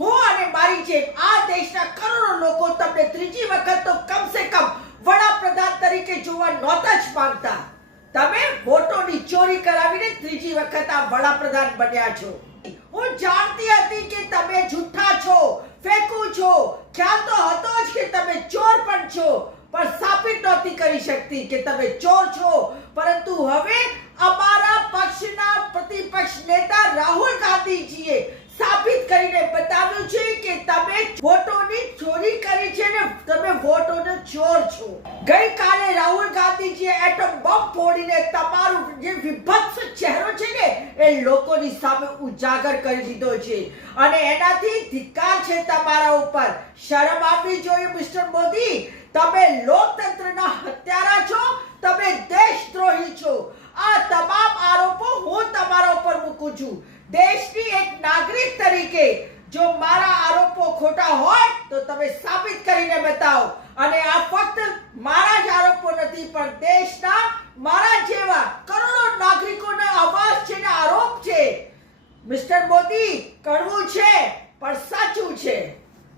હું અને મારી જેમ આ દેશના કરોડો લોકો તમને ત્રીજી વખત તો કમસે કમ વડાપ્રધાન તરીકે જોવા નહોતા જ માંગતા. તમે વોટોની ચોરી કરાવીને ત્રીજી વખત આ વડાપ્રધાન બન્યા છો. હું જાણતી હતી કે તમે જૂઠા છો, ફેંકુ છો. ખ્યાલ તો હતો જ કે તમે ચોર પણ છો, પણ સાબિત નહોતી કરી શકતી કે તમે ચોર છો. પરંતુ હવે અમારા પક્ષના પ્રતિપક્ષ નેતા રાહુલ ગાંધીજીએ સાબિત કરીને બતાવ્યું છે કે તમે વોટોની ચોરી કરી છે ને તમે વોટોનો ચોર છો. ગઈકાલે રાહુલ ગાંધીજીએ એટમ બોમ્બ ફોડીને તમારું જે વિભત્સ ચહેરો છે ને એ લોકોની સામે ઉજાગર કરી દીધો છે અને એનાથી ધિક્કાર છે તમારા ઉપર. શરમ આવવી જોઈએ મિસ્ટર મોદી. તમે લોકતંત્રના હત્યારા છો, તમે દેશદ્રોહી છો. આ તમામ આરોપો હું તમારા ઉપર મૂકું છું. દેશની એક નાગરિક તરીકે જો મારા આરોપો ખોટા હોય તો તમે સાબિત કરીને બતાવો. અને આ ફક્ત મારા જ આરોપો નથી, પણ દેશના મારા જેવા કરોડો નાગરિકોના અવાજ છે ને આરોપ છે. મિસ્ટર મોદી, કડવું છે પણ સાચું છે.